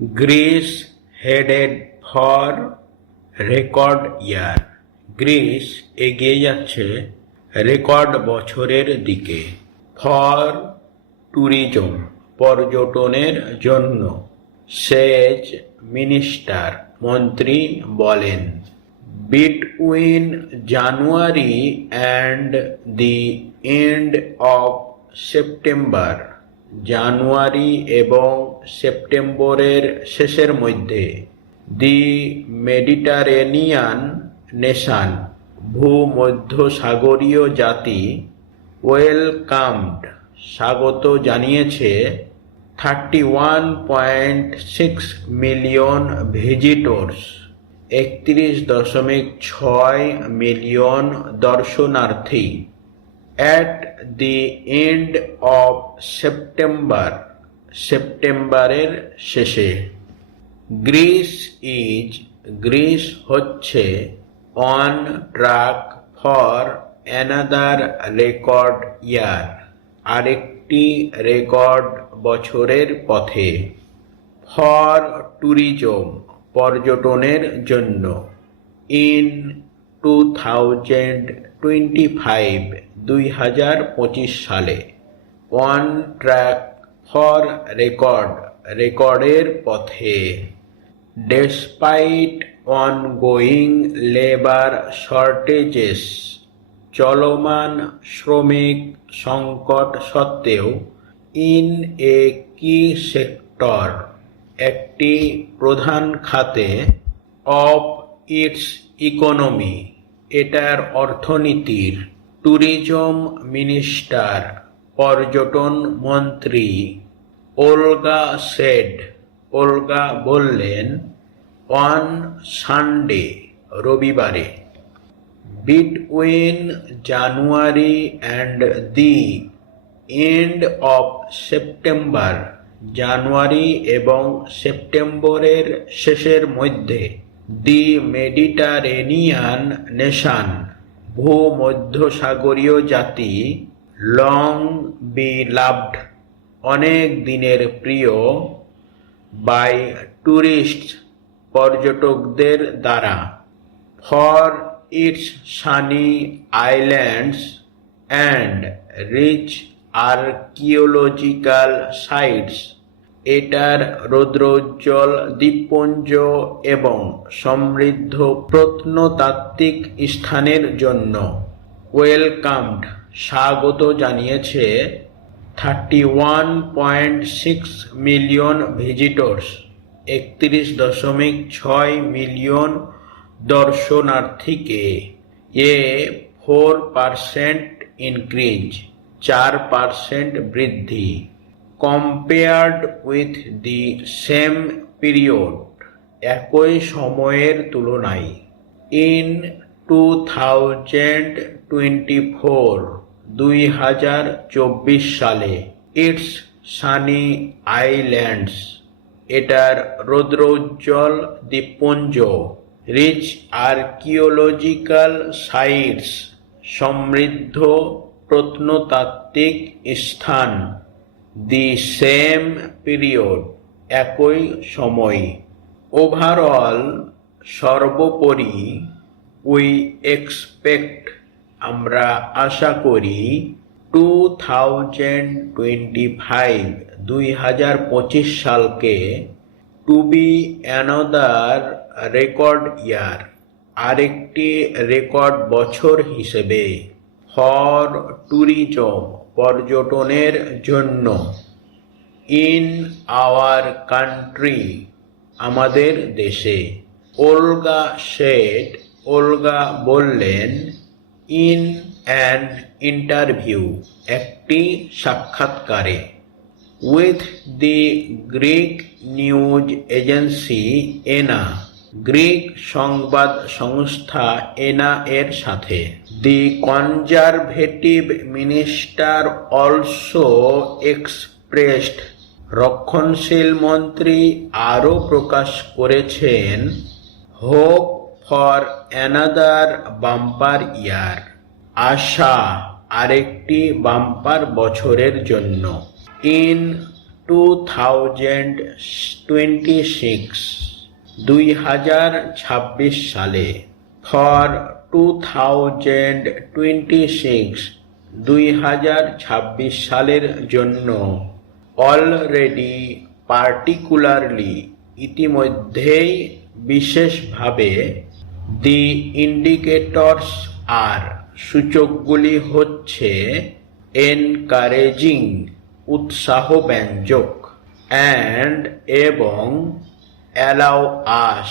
Greece headed for record year. Greece এগিয়ে যাচ্ছে record বছরের দিকে। ফর ট্যুরিজম, পর্যটনের জন্য। সেজ মিনিস্টার, মন্ত্রী বলেন। Between January and the end of September, জানুয়ারি এবং সেপ্টেম্বরের শেষের মধ্যে। দি মেডিটারেনিয়ান নেশন, ভূমধ্যসাগরীয় জাতি। ওয়েলকামড, স্বাগত জানিয়েছে 31.6 মিলিয়ন ভিজিটর্স, 31.6 মিলিয়ন দর্শনার্থী। At the end of September, সেপ্টেম্বরের শেষে। গ্রিস হচ্ছে on track for another record year, আরেকটি রেকর্ড বছরের পথে। ফর ট্যুরিজম, পর্যটনের জন্য। ইন 2025, 2025 সালে। অন ট্র্যাক ফর রেকর্ড, রেকর্ডের পথে। ডেসপাইট অনগোয়িং লেবার শর্টেজেস, চলমান শ্রমিক সংকট সত্ত্বেও। ইন এ কি সেক্টর, একটি প্রধান খাতে। অফ ইটস ইকোনমি, এটার অর্থনীতির। ট্যুরিজম মিনিস্টার, পর্যটন মন্ত্রী। ওলগা সেড, ওলগা বললেন। অন সানডে, রবিবারে। Between January and the end of September, জানুয়ারি এবং সেপ্টেম্বরের শেষের মধ্যে। দি মেডিটারেনিয়ান নেশন, ভূমধ্যসাগরীয় জাতি। লং বি লাভড, অনেক দিনের প্রিয়। বাই ট্যুরিস্ট, পর্যটকদের দ্বারা। For its sunny islands and rich archaeological sites, এটার রৌদ্রোজ্জ্বল দ্বীপপুঞ্জ এবং সমৃদ্ধ প্রত্নতাত্ত্বিক স্থানের জন্য। ওয়েলকামড, স্বাগত জানিয়েছে 31.6 মিলিয়ন ভিজিটর্স, 31.6 মিলিয়ন দর্শনার্থীকে। এ 4% ইনক্রিজ, 4% বৃদ্ধি। Compared with the same period, একই সময়ের তুলনায়। ইন 2024, 2024 সালে। ইটস সানি আইল্যান্ডস, এটার রৌদ্রোজ্জ্বল দ্বীপপুঞ্জ। রিচ আর্কিওলজিক্যাল সাইটস, সমৃদ্ধ প্রত্নতাত্ত্বিক স্থান। দি সেম পিরিয়ড, একই সময়। ওভারঅল, সর্বোপরি। উই এক্সপেক্ট, আমরা আশা করি। 2025, 2025 সালকে। Two B another record year, আরেকটি রেকর্ড বছর হিসেবে। ফর ট্যুরিজম, পর্যটনের জন্য। ইন আওয়ার কান্ট্রি, আমাদের দেশে। ওলগা সেড, ওলগা বললেন। ইন অ্যান ইন্টারভিউ, একটি সাক্ষাৎকারে। With the Greek news agency ANA, Greek সংবাদ সংস্থা এনা এর সাথে। The conservative minister also expressed, রক্ষণশীল মন্ত্রী আরও প্রকাশ করেছেন। Hope for another bumper year, আশা আরেকটি বাম্পার বছরের জন্য। ইন 2026 2026 সালে ফর 2026 2026 সালের জন্য অলরেডি পার্টিকুলারলি ইতিমধ্যেই বিশেষভাবে দি ইন্ডিকেটরস আর সূচকগুলি হচ্ছে এনকারেজিং উৎসাহব্যঞ্জক অ্যান্ড এবং অ্যালাউ আস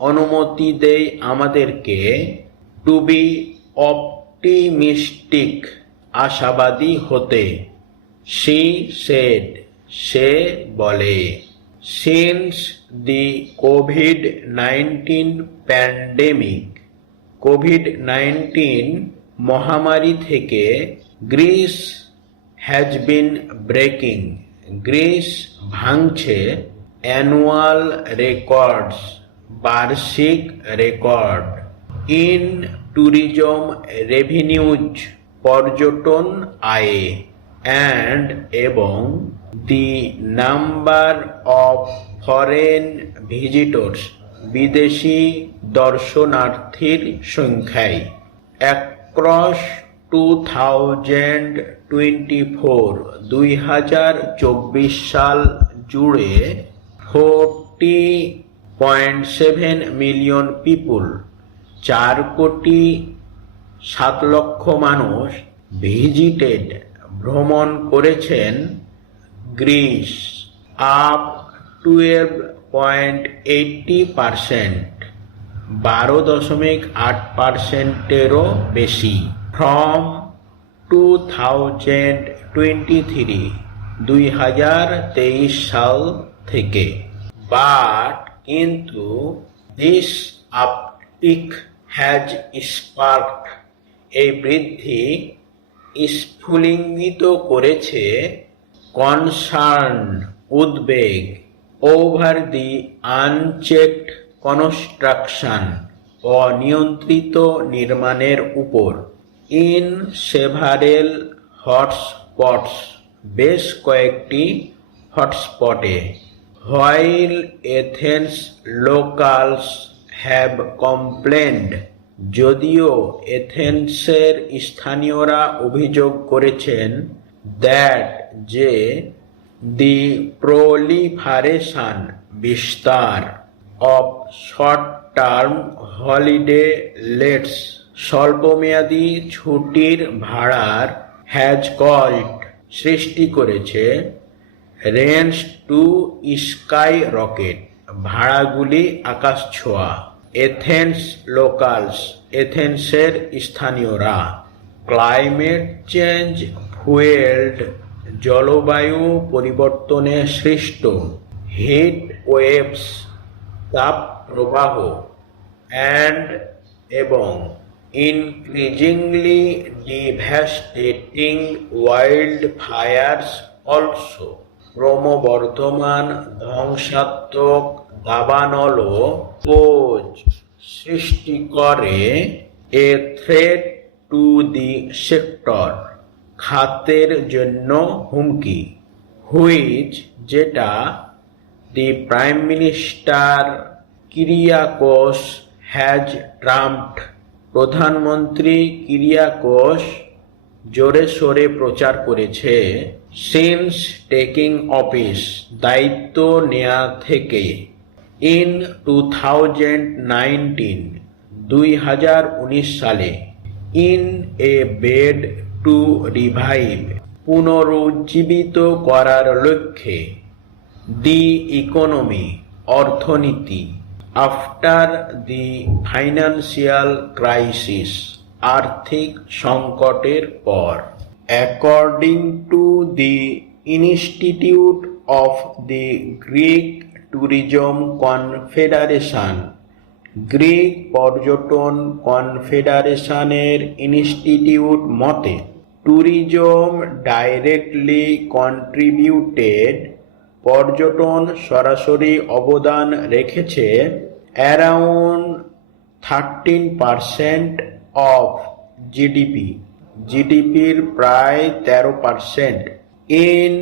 অনুমতি দেয় আমাদেরকে টু বি অপটিমিস্টিক আশাবাদী হতে সি সেড সে বলে সিন্স দি কোভিড-19 প্যান্ডেমিক কোভিড-19 মহামারী থেকে Greece has been breaking Greece ভাঙছে অ্যানুয়াল রেকর্ডস বার্ষিক রেকর্ড ইন ট্যুরিজম রেভিনিউজ পর্যটন আয়ে অ্যান্ড এবং the number of foreign visitors বিদেশি দর্শনার্থীর সংখ্যায় অ্যাক্রস 2024 সাল জুড়ে 40.7 মিলিয়ন পিপুল 4,07,00,000 মানুষ ভিজিটেড ভ্রমণ করেছেন গ্রিস আপ 12.80% 12.8%-এরও বেশি ফ্রম 2023 সাল থেকে বাট কিন্তু দিস আপটিক হ্যাজ স্পার্কড এই বৃদ্ধি স্ফুলিঙ্গিত করেছে কনসার্ন উদ্বেগ ওভার দি আনচেকড কনস্ট্রাকশন অনিয়ন্ত্রিত নির্মাণের উপর ইন সেভারেল হটস্পটস বেশ কয়েকটি হটস্পটে হোয়াইল এথেন্স লোকালস হ্যাভ কমপ্লেন্ড যদিও এথেন্সের স্থানীয়রা অভিযোগ করেছেন দ্যাট যে দি প্রলিফারেশন বিস্তার of short term holiday let's স্বল্পমেয়াদী ছুটির ভাড়ার হ্যাজ কল্ড সৃষ্টি করেছে রেন্টস টু স্কাই রকেট ভাড়াগুলি আকাশ ছোঁয়া এথেন্স লোকালস এথেন্সের স্থানীয়রা ক্লাইমেট চেঞ্জ ফুয়েলড জলবায়ু পরিবর্তনে সৃষ্ট হিট ওয়েভস তাপ প্রবাহ অ্যান্ড এবং increasingly devastating wildfires also ক্রমবর্ধমান ধ্বংসাত্মক দাবানলও পোজ সৃষ্টি করে a threat to the sector খাতের জন্য হুমকি হুইচ যেটা the prime minister Kyriakos has trumped প্রধানমন্ত্রী কিরিয়াকোস জোরে সোরে প্রচার করেছে সিন্স টেকিং অফিস দায়িত্ব নেয়া থেকে ইন 2019 সালে in a bed to revive পুনরুজ্জীবিত করার লক্ষ্যে দি ইকোনমি অর্থনীতি আফটার দি ফাইন্যান্সিয়াল ক্রাইসিস আর্থিক সংকটের পর according to the institute of the Greek tourism confederation Greek পর্যটন কনফেডারেশনের ইনস্টিটিউট মতে ট্যুরিজম ডাইরেক্টলি কন্ট্রিবিউটেড পর্যটন সরাসরি অবদান রেখেছে অ্যারাউন্ড 13% অফ জিডিপির প্রায় 13% ইন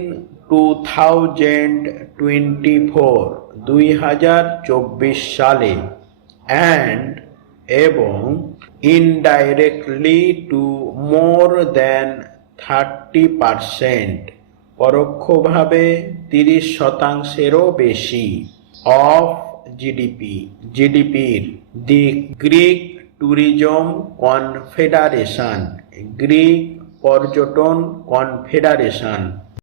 2024 সালে এবং ইনডাইরেক্টলি টু মোর দেন 30%, পরোক্ষভাবে 30%-এরও বেশি অফ জিডিপির the Greek tourism confederation, Greek পর্যটন কনফেডারেশন